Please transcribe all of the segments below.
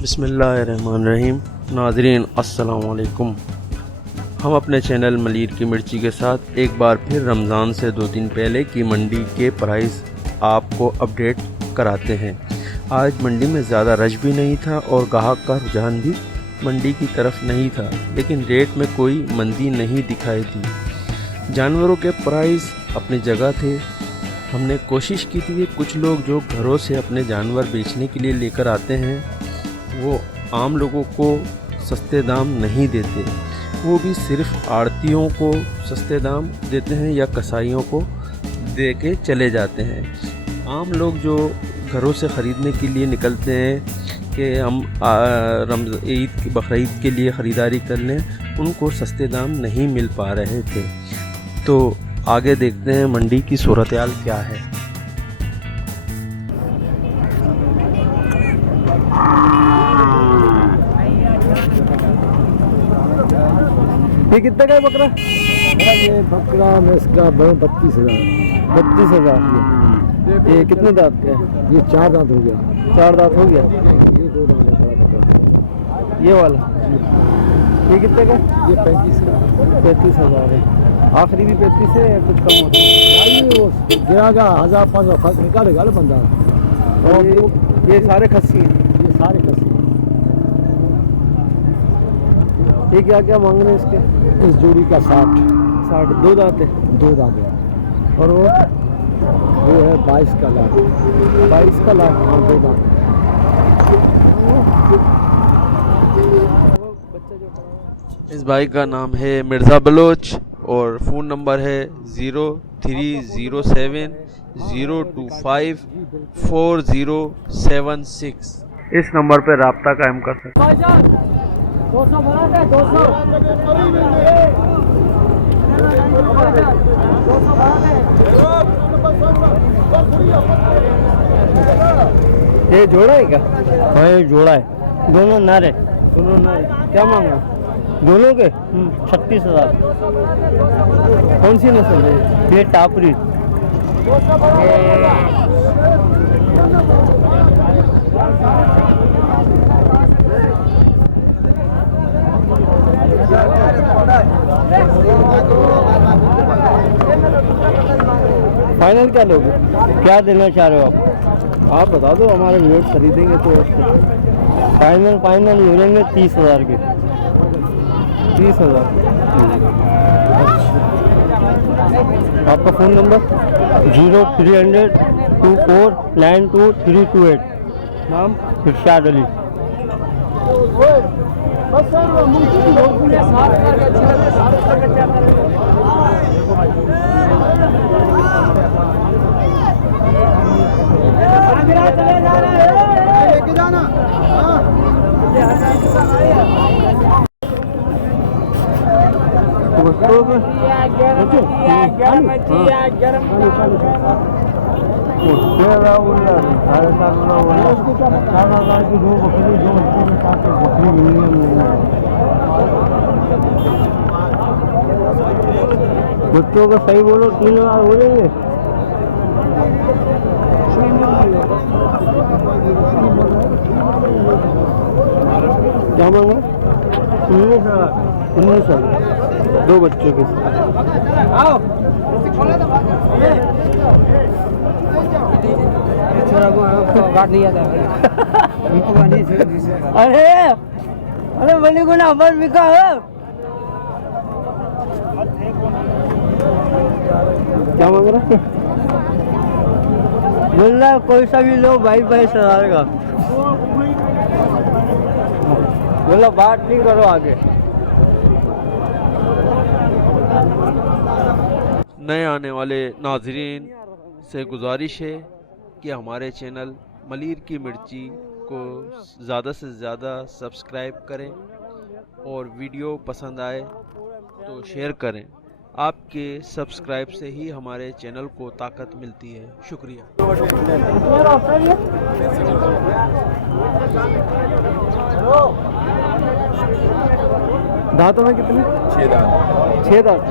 बिस्मिल्लाहिर्रहमानिर्रहीम। नाज़रीन अस्सलाम वालेकुम। हम अपने चैनल मलीर की मिर्ची के साथ एक बार फिर रमज़ान से 2 दिन पहले की मंडी के प्राइस आपको अपडेट कराते हैं। आज मंडी में ज़्यादा रश भी नहीं था और ग्राहक का रुझान भी मंडी की तरफ नहीं था, लेकिन रेट में कोई मंदी नहीं दिखाई दी। जानवरों के प्राइस अपनी जगह थे। हमने कोशिश की थी कि कुछ लोग जो घरों से अपने जानवर बेचने के लिए लेकर आते हैं वो आम लोगों को सस्ते दाम नहीं देते, वो भी सिर्फ आड़तियों को सस्ते दाम देते हैं या कसाईयों को दे के चले जाते हैं। आम लोग जो घरों से ख़रीदने के लिए निकलते हैं कि हम ईद बकरीद के लिए ख़रीदारी कर लें, उनको सस्ते दाम नहीं मिल पा रहे थे। तो आगे देखते हैं मंडी की सूरत हाल क्या है। ये कितने का है बकरा? ये बकरा मैं इसका 32,000। 32,000। ये कितने दांत का है? ये 4 दांत हो गया। 4 दांत हो गया। ये 2 दांत है बड़ा बकरा। ये वाला ये कितने का? ये 35 का। 35,000 है। आखिरी भी 35 है या कुछ कम होता है? नहीं, वो गिरागा 1,000-5,000 फर्क निकालेगा ना बंदा। और ये सारे खस्सी हैं? ये सारे कसी। ये क्या क्या मांग रहे हैं इसके? इस जोड़ी का 60। 2 दांत है। 2 दांत है। और वो है 22 का लाख। 22 का लाख। हाँ, 2 दांत। इस भाई का नाम है मिर्ज़ा बलोच और फ़ोन नंबर है 0307 025 4076। इस नंबर पर रब्ता कायम कर सकते हैं। 200 बढ़ा दे, 200 ये जोड़ा है क्या? हाँ, ये जोड़ा है। दोनों नारे। दोनों ना क्या मांगा? दोनों के 36,000। कौन सी नस्ल है? ये टापरी। फाइनल क्या लोगे? क्या देना चाह रहे हो आप? आप बता दो, हमारे व्यूअर्स खरीदेंगे तो उसको। फाइनल मिलेंगे 30,000 के। 30,000। आपका फ़ोन नंबर? 0300 2492 नाम? इरशाद अली। बच्चों को सही बोलो, 3,000 हो जाएंगे। क्या मांगा? 19,000। 2 बच्चों के अरे अरे बनी को ना बस बिका है। क्या मांग रहा है? बोल रहा है कोई सा भी लो 22,000 का। बोला बात नहीं करो आगे। नए आने वाले नाजरीन से गुजारिश है कि हमारे चैनल मलीर की मिर्ची को ज़्यादा से ज़्यादा सब्सक्राइब करें और वीडियो पसंद आए तो शेयर करें। आपके सब्सक्राइब से ही हमारे चैनल को ताकत मिलती है। शुक्रिया। दांतों में कितने? 6 दांत। 6 दांत।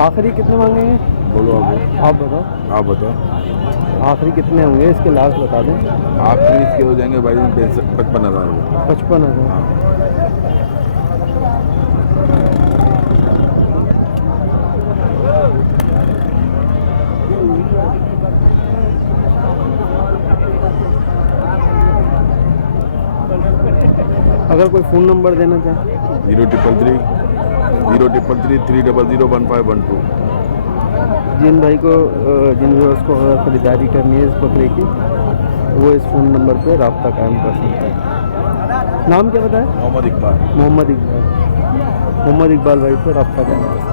आखिरी कितने मांगेंगे? बोलो आप बताओ। आप बताओ। आखिरी कितने होंगे इसके, लास्ट बता दें। आखिरी इसके हो जाएंगे भाई 55,000 रुपये। 55,000। अगर कोई फ़ोन नंबर देना चाहे? 0333 जिन भाई को जिन व्यूअर्स को अगर खरीदारी करनी है इस बकरे की, वो इस फ़ोन नंबर पे रब्ता कायम कर सकता है। नाम क्या बताया? मोहम्मद इकबाल। मोहम्मद इकबाल भाई से रब्ता कायम कर सकता है।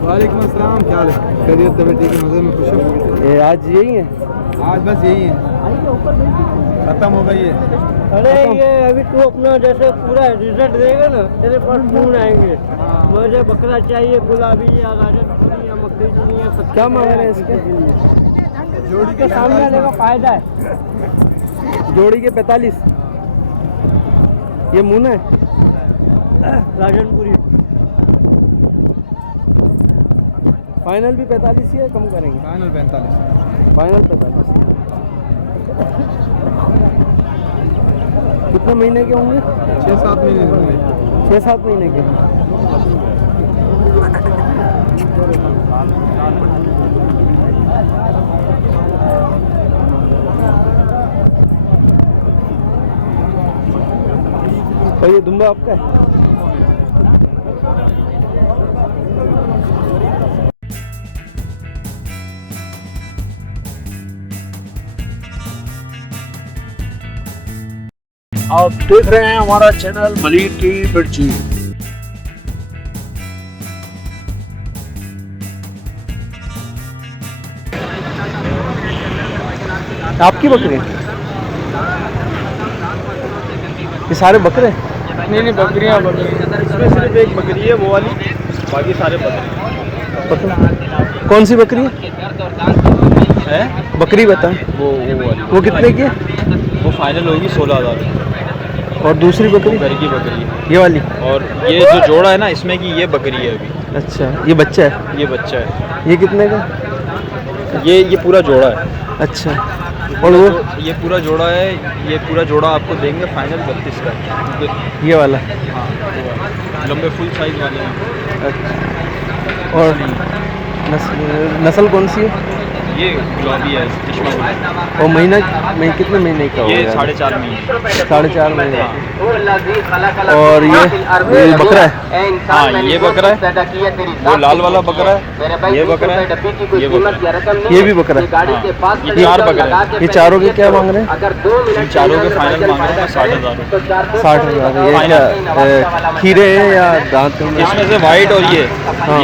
वालेकुम अस्सलाम, क्या हाल है? खैरियत तबीयत ठीक है? मज़े में, खुश हो? ये आज यही है? आज बस यही है, ख़त्म हो गई है। अरे ये अभी तू अपना जैसे पूरा रिजल्ट देगा ना, तेरे पास फोन आएंगे, मुझे बकरा चाहिए गुलाबी या राजस्थानी या मकड़ी या सब। क्या मांग रहे हैं इसके? जोड़ी के सामने आने का फायदा है। जोड़ी के 45। ये मुन है राजनपुरी फाइनल भी 45 ही है, कम करेंगे? फाइनल 45। फाइनल 45। कितने महीने के होंगे? 6-7 महीने होंगे। 6-7 महीने के। और ये दुम्बा आपका है? आप देख रहे हैं हमारा चैनल मलिर की मिर्ची। आपकी बकरी? ये सारे बकरे? नहीं, बकरियाँ इसमें सिर्फ एक बकरी है, वो वाली, बाकी सारे बकरे। कौन सी बकरी है? बकरी बता। वो वाली, वो कितने की है? वो फाइनल होगी 16,000। और दूसरी बकरी? घर की बकरी है। ये वाली? और ये जो जोड़ा है ना, इसमें की ये बकरी है अभी। अच्छा, ये बच्चा है? ये बच्चा है। ये कितने का? ये पूरा जोड़ा है। अच्छा, और वो? ये पूरा जोड़ा है, ये पूरा जोड़ा आपको देंगे फाइनल 32 का। ये वाला? हाँ, लंबे फुल साइज वाले हैं। अच्छा। और नस्ल कौन सी है? ये गुलाबी है, चश्मा गुलाबी। और महीना कितने महीने का होगा? ये 4.5 महीने। 4.5 महीने। और ये बकरा है? हाँ, ये बकरा है, वो लाल वाला बकरा है, ये बकरा है, ये बकरा है। ये भी बकरा है? हाँ, ये 4 बकरे हैं। ये चारों के क्या मांग रहे हैं? इन चारों के फाइनल मांग रहे हैं 60,000। 60,000। ये क्या खीरे हैं या दांत हैं? इसमें से वाइट और ये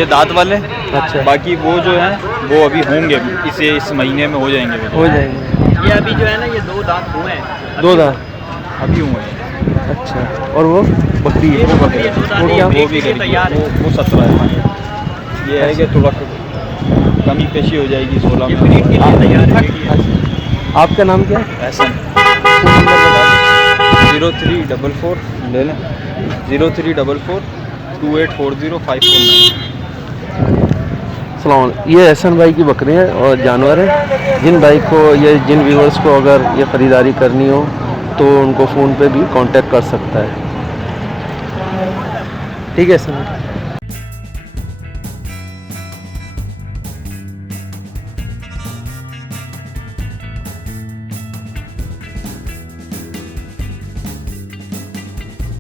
दांत वाले। अच्छा। बाकी वो जो है वो अभी होंगे, इस महीने में हो जाएंगे। हो जाएंगे। ये अभी जो है ना, ये 2 दांत हुए हैं। 2 दांत? अभी हुए हैं। अच्छा। और वो बकरी है? वो बकरी है, वो क्या? वो भी तैयार है। वो 17 है। ये है कि थोड़ा कमी पेशी हो जाएगी 16 में। ब्रीड के लिए तैयार है। आपका नाम क्या है? ऐसा 0344 ले लें, 0344 2840 549। ये एहसन भाई की बकरी है और जानवर है। जिन भाई को जिन व्यूअर्स को अगर ये ख़रीदारी करनी हो तो उनको फ़ोन पे भी कांटेक्ट कर सकता है। ठीक है सर।